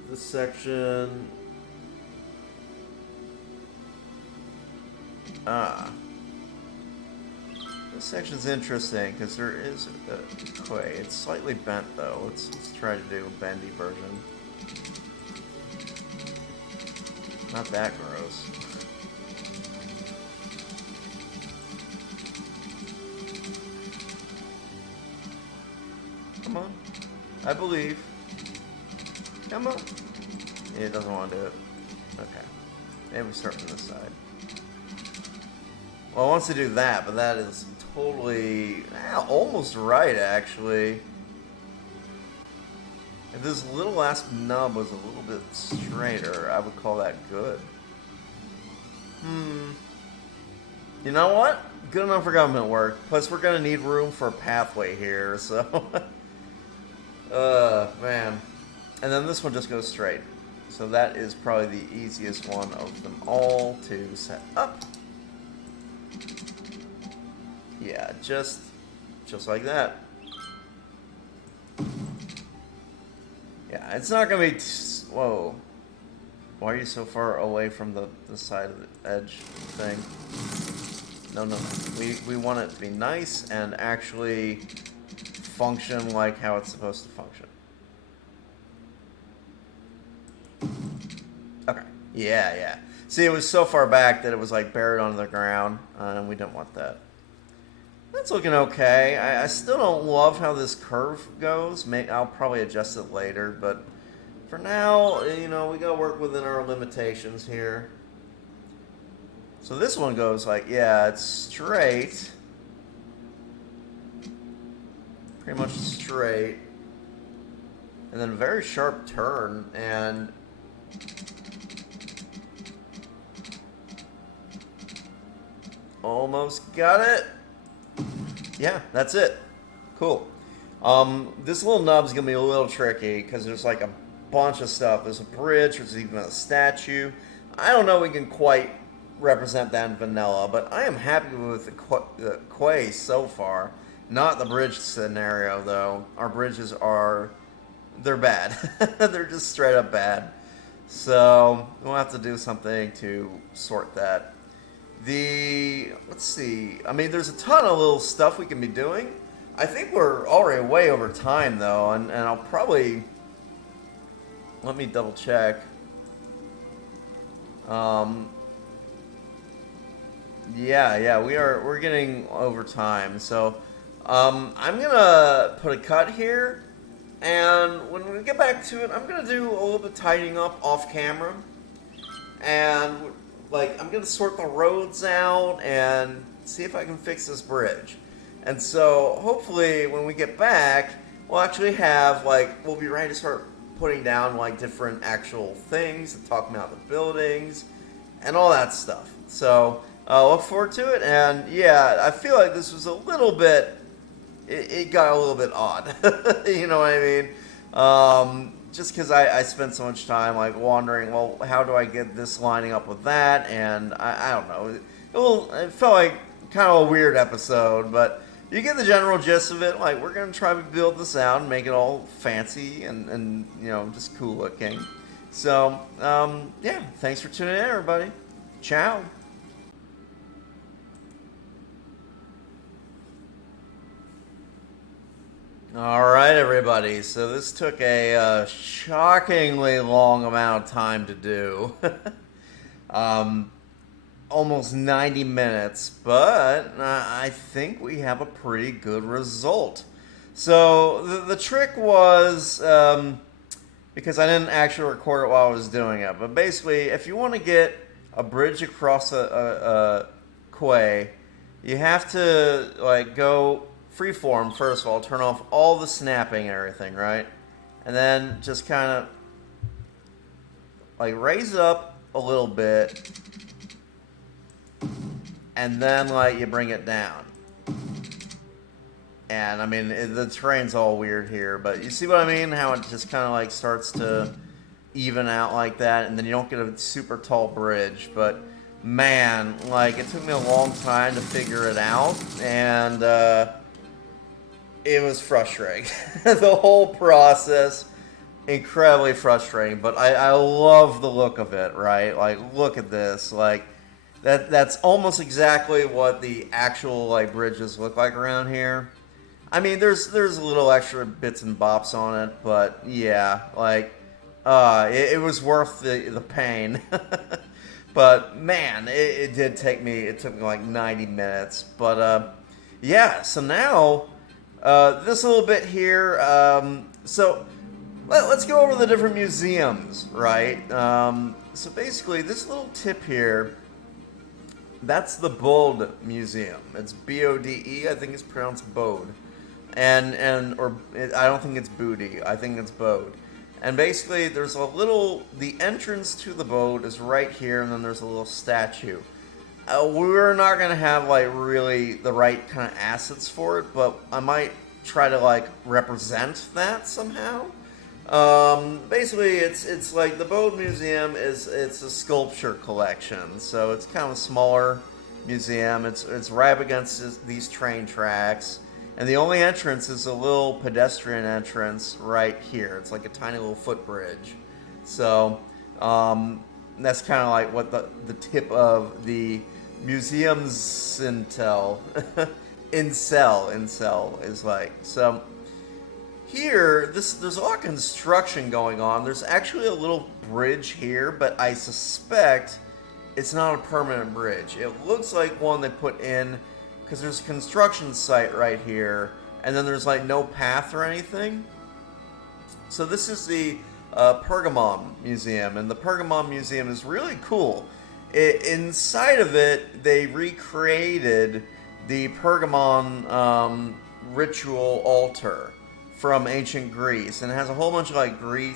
this section... This section's interesting because there is a quay. It's slightly bent though. Let's try to do a bendy version. Not that gross. Come on. I believe. Come on. It doesn't want to do it. Okay. Maybe we start from this side. Well, it wants to do that, but that is totally... almost right, actually. If this little last nub was a little bit straighter, I would call that good. You know what? Good enough for government work. Plus, we're going to need room for a pathway here, so... man. And then this one just goes straight. So that is probably the easiest one of them all to set up. Yeah, just like that. Yeah, it's not gonna be... Whoa. Why are you so far away from the side of the edge thing? No. We want it to be nice and actually function like how it's supposed to function. Okay. Yeah. See, it was so far back that it was like buried onto the ground, and we didn't want that. That's looking okay. I still don't love how this curve goes. I'll probably adjust it later, but for now, you know, we gotta work within our limitations here. So this one goes like, yeah, it's straight. Pretty much straight. And then a very sharp turn, and... almost got it. Yeah, that's it. Cool. This little nub's gonna be a little tricky because there's like a bunch of stuff. There's a bridge, there's even a statue. I don't know if we can quite represent that in vanilla, but I am happy with the quay so far. Not the bridge scenario, though. Our bridges they're bad. They're just straight up bad. So we'll have to do something to sort that. Let's see. I mean, there's a ton of little stuff we can be doing. I think we're already way over time, though, and I'll probably... Let me double check. Yeah, we're getting over time. So, I'm gonna put a cut here, and when we get back to it, I'm gonna do a little bit tidying up off camera, and like I'm gonna sort the roads out and see if I can fix this bridge. And so hopefully when we get back, we'll actually have we'll be ready to start putting down different actual things and talking about the buildings and all that stuff. So look forward to it. And yeah, I feel like this was a little bit, it got a little bit odd. You know what I mean? Just because I spent so much time wondering, well, how do I get this lining up with that? And I don't know. It felt like kind of a weird episode, but you get the general gist of it. Like, we're going to try to build this out and make it all fancy and you know, just cool looking. So, yeah, thanks for tuning in, everybody. Ciao. All right, everybody. So this took a shockingly long amount of time to do. Almost 90 minutes, but I think we have a pretty good result. So the trick was, because I didn't actually record it while I was doing it, but basically, if you want to get a bridge across a quay, you have to like go freeform first of all, turn off all the snapping and everything, right? And then just kind of like raise it up a little bit, and then like you bring it down. And I mean, the terrain's all weird here, but you see what I mean? How it just kind of like starts to even out like that, and then you don't get a super tall bridge. But man, like, it took me a long time to figure it out, and it was frustrating. The whole process, incredibly frustrating, but I love the look of it, right? Like, look at this. Like, that's almost exactly what the actual, like, bridges look like around here. I mean, there's little extra bits and bops on it, but yeah, like, it was worth the pain. But man, it took me like 90 minutes. But yeah, so now this little bit here. So let's go over the different museums, right? So basically, this little tip here, that's the Bode Museum. It's B-O-D-E. I think it's pronounced Bode. I don't think it's Booty. I think it's Bode. And basically, there's the entrance to the Bode is right here, and then there's a little statue. We're not going to have, like, really the right kind of assets for it, but I might try to, like, represent that somehow. Basically, it's like the Bode Museum it's a sculpture collection, so it's kind of a smaller museum. It's right up against these train tracks. And the only entrance is a little pedestrian entrance right here. It's like a tiny little footbridge. So that's kind of like what the tip of the museum's incel is like. So here, there's a lot of construction going on. There's actually a little bridge here, but I suspect it's not a permanent bridge. It looks like one they put in because there's a construction site right here, and then there's like no path or anything. So this is the Pergamon Museum, and the Pergamon Museum is really cool. Inside of it, they recreated the Pergamon ritual altar from ancient Greece, and it has a whole bunch of like Greek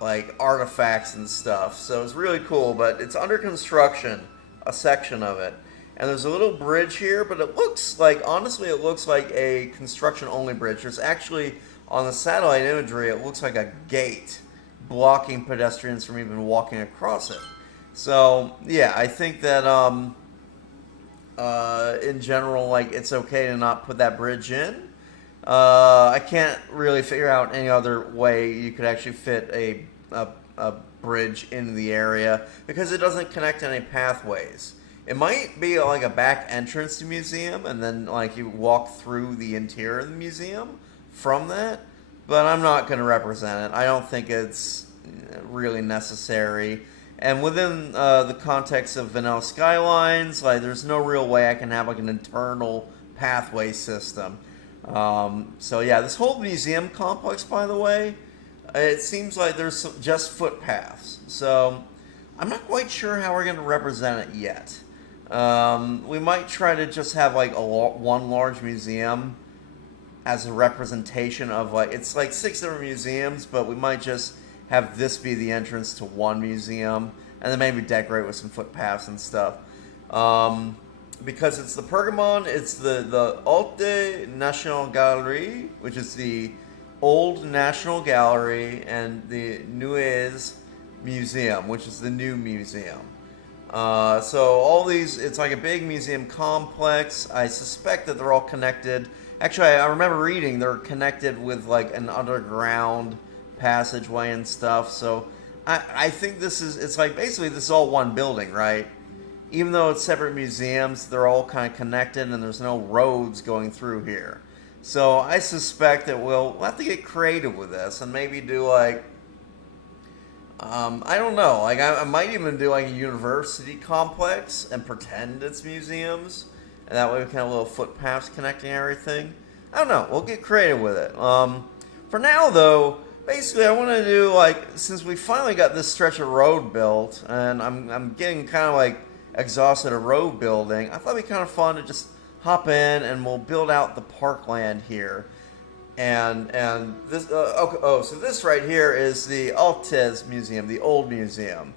like artifacts and stuff. So it's really cool, but it's under construction, a section of it. And there's a little bridge here, but it looks like, honestly, it looks like a construction-only bridge. There's actually, on the satellite imagery, it looks like a gate blocking pedestrians from even walking across it. So, yeah, I think that, in general, like, it's okay to not put that bridge in. I can't really figure out any other way you could actually fit a bridge in the area because it doesn't connect any pathways. It might be like a back entrance to the museum, and then like you walk through the interior of the museum from that, but I'm not going to represent it. I don't think it's really necessary. And within the context of vanilla Skylines, like there's no real way I can have like an internal pathway system. So yeah, this whole museum complex, by the way, it seems like there's just footpaths. So I'm not quite sure how we're going to represent it yet. We might try to just have like one large museum as a representation of like, it's like 6 different museums, but we might just have this be the entrance to one museum, and then maybe decorate with some footpaths and stuff. Because it's the Pergamon, it's the Alte National Gallery, which is the old National Gallery, and the Neues Museum, which is the new museum. So all these, it's like a big museum complex. I suspect that they're all connected. Actually, I remember reading they're connected with like an underground passageway and stuff. So I think it's like basically this is all one building, right? Even though it's separate museums, they're all kind of connected and there's no roads going through here. So I suspect that we'll have to get creative with this and maybe do like, I don't know, like I might even do like a university complex and pretend it's museums. And that way we can have little footpaths connecting everything. I don't know, we'll get creative with it. For now though, basically I want to do like, since we finally got this stretch of road built, and I'm getting kind of like exhausted of road building, I thought it'd be kind of fun to just hop in and we'll build out the parkland here. And this so this right here is the Altez Museum, the old museum,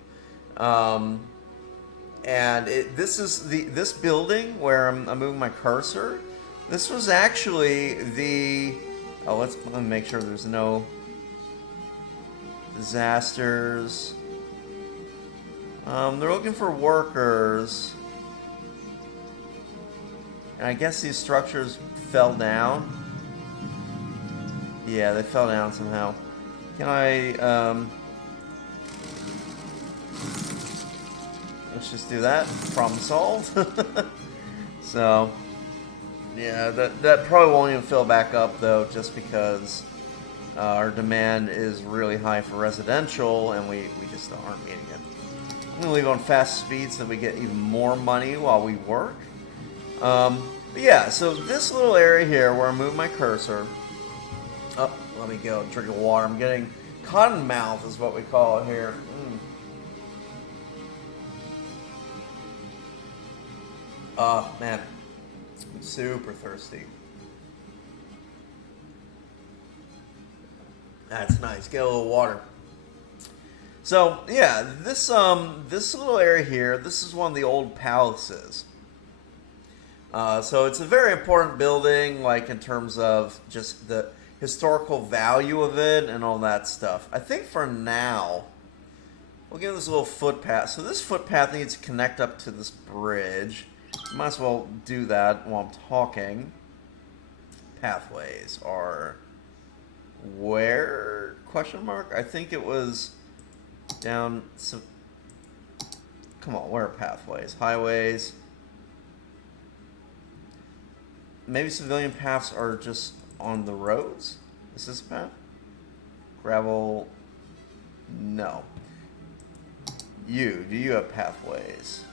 and this building where I'm moving my cursor. This was actually the let me make sure there's no disasters. They're looking for workers, and I guess these structures fell down. Yeah, they fell down somehow. Can I, let's just do that. Problem solved. So, yeah, that probably won't even fill back up, though, just because our demand is really high for residential, and we just aren't meeting it. I'm going to leave on fast speed so that we get even more money while we work. But yeah, so this little area here where I move my cursor. Oh, let me go drink of water. I'm getting cotton mouth is what we call it here. Oh, man. I'm super thirsty. That's nice. Get a little water. So, yeah, this little area here, this is one of the old palaces. So it's a very important building, like in terms of just the historical value of it and all that stuff. I think for now, we'll give this a little footpath. So this footpath needs to connect up to this bridge. Might as well do that while I'm talking. Pathways are where? Question mark? I think it was down. So, come on, where are pathways? Highways. Maybe civilian paths are just on the roads? Is this a path? Gravel? No. Do you have pathways?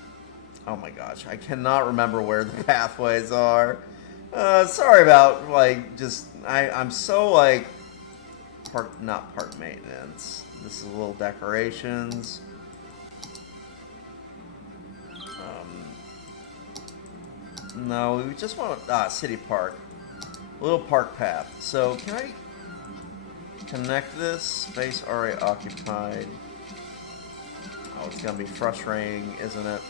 Oh my gosh, I cannot remember where the pathways are. Sorry about, like, I'm so, like, not park maintenance. This is little decorations. No, we just want, city park. Little park path. So, can I connect this? Space already occupied. Oh, it's gonna be frustrating, isn't it?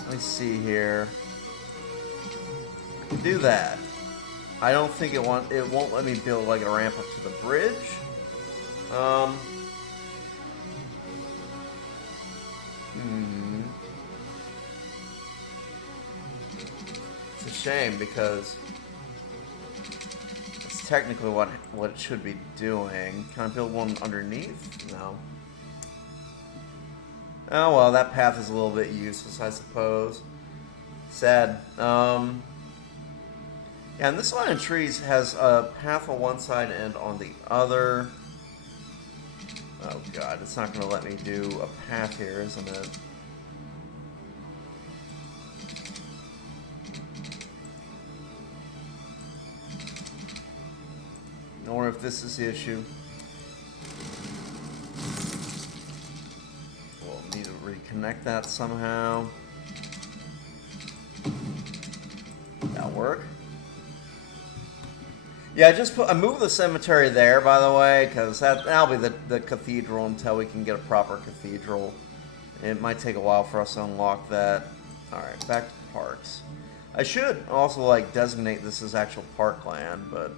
Let me see here. I can do that. I don't think it won't let me build like a ramp up to the bridge. It's a shame because it's technically what it should be doing. Can I build one underneath? No. Oh well, that path is a little bit useless, I suppose. Sad. Yeah, and this line of trees has a path on one side and on the other. Oh god, it's not going to let me do a path here, isn't it? I wonder if this is the issue. We'll need to reconnect that somehow. That'll work. Yeah, I moved the cemetery there, by the way, because that'll be the cathedral until we can get a proper cathedral. It might take a while for us to unlock that. Alright, back to parks. I should also, like, designate this as actual parkland, but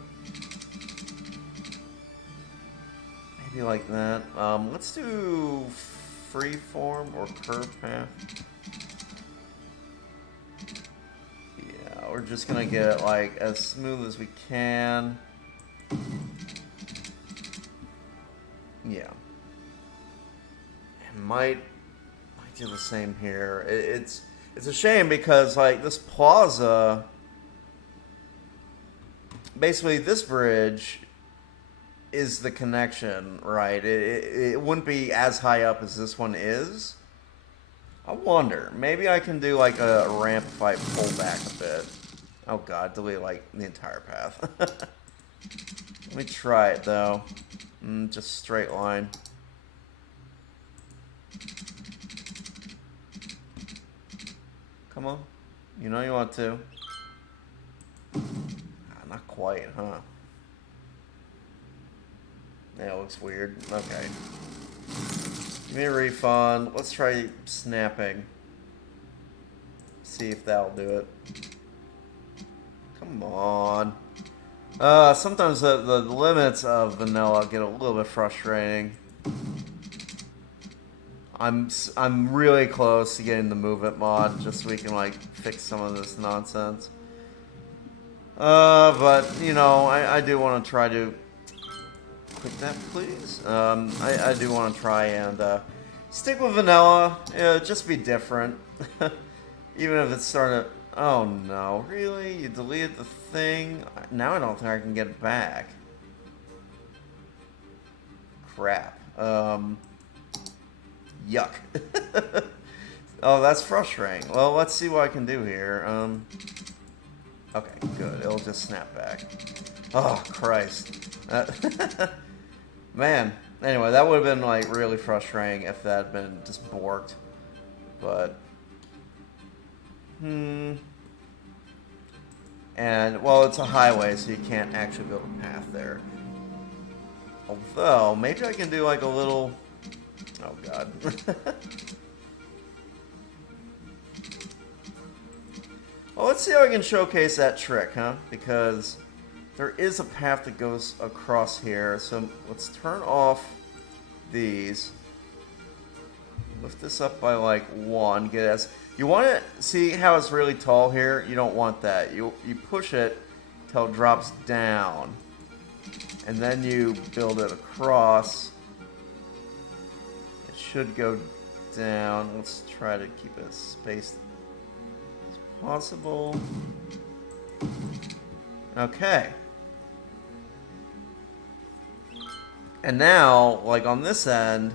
maybe like that. Let's do freeform or curve path? Yeah, we're just gonna get it like as smooth as we can. Yeah. And might do the same here. It's a shame because like this plaza, basically this bridge is the connection, right? It wouldn't be as high up as this one is. I wonder, maybe I can do like a ramp if I pull back a bit. Oh god, delete like the entire path. Let me try it though. Just straight line. Come on. You know you want to. Not quite, huh? Yeah, it looks weird. Okay. Give me a refund. Let's try snapping. See if that'll do it. Come on. Sometimes the limits of vanilla get a little bit frustrating. I'm really close to getting the movement mod just so we can like fix some of this nonsense. But you know, I do want to try to click that, please. I do want to try and stick with vanilla. Just be different, even if it's starting to. Oh no, really? You deleted the thing? Now I don't think I can get it back. Crap. Yuck. Oh, that's frustrating. Well, let's see what I can do here. Okay, good. It'll just snap back. Oh, Christ. Man. Anyway, that would have been, like, really frustrating if that had been just borked. But... And, well, it's a highway, so you can't actually build a path there. Although, maybe I can do, like, a little... Oh, God. Well, let's see how I can showcase that trick, huh? Because there is a path that goes across here. So let's turn off these. Lift this up by, like, 1. Get as... You want to see how it's really tall here? You don't want that. You push it till it drops down. And then you build it across. It should go down. Let's try to keep it spaced as possible. Okay. And now, like on this end,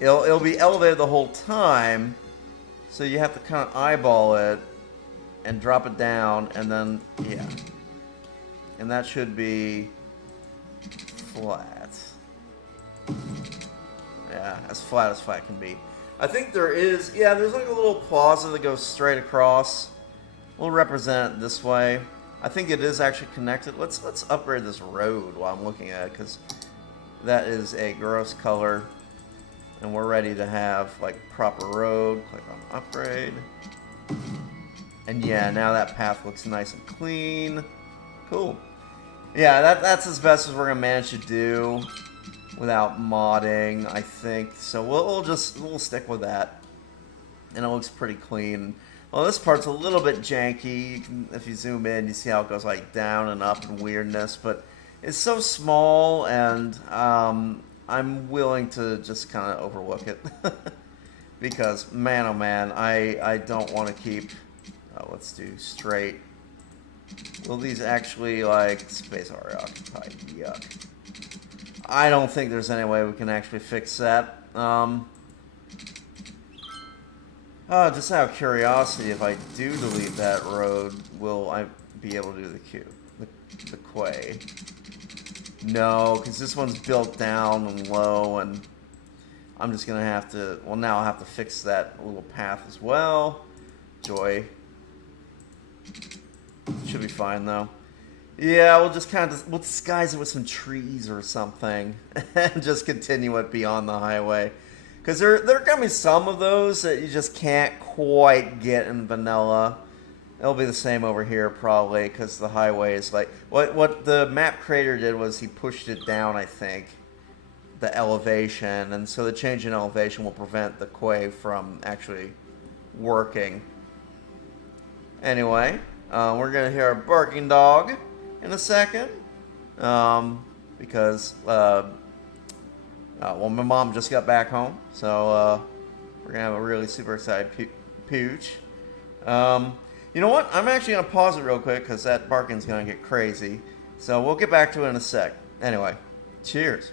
it'll be elevated the whole time. So you have to kind of eyeball it and drop it down, and then, yeah. And that should be flat. Yeah, as flat can be. I think there is, yeah, there's like a little plaza that goes straight across. We'll represent it this way. I think it is actually connected. Let's upgrade this road while I'm looking at it, because that is a gross color. And we're ready to have like proper road. Click on upgrade. And yeah, now that path looks nice and clean. Cool. Yeah, that's as best as we're gonna manage to do without modding, I think. So we'll stick with that. And it looks pretty clean. Well, this part's a little bit janky. You can, if you zoom in, you see how it goes like down and up and weirdness, but it's so small, and I'm willing to just kind of overlook it. Because, man, oh man, I don't want to keep... let's do straight. Will these actually, like, space area occupied? Yuck. I don't think there's any way we can actually fix that. Just out of curiosity, if I do delete that road, will I be able to do the quay? No, because this one's built down and low, and I'm just going to have to... Well, now I'll have to fix that little path as well. Joy. Should be fine, though. Yeah, we'll just kind of... We'll disguise it with some trees or something. And just continue it beyond the highway. Because there are going to be some of those that you just can't quite get in vanilla. It'll be the same over here, probably, because the highway is like... What the map creator did was he pushed it down, I think. the elevation, and so the change in elevation will prevent the quay from actually working. Anyway, we're gonna hear a barking dog in a second, because well, my mom just got back home, so we're gonna have a really super excited pooch. You know what? I'm actually gonna pause it real quick because that barking's gonna get crazy. So we'll get back to it in a sec. Anyway, cheers.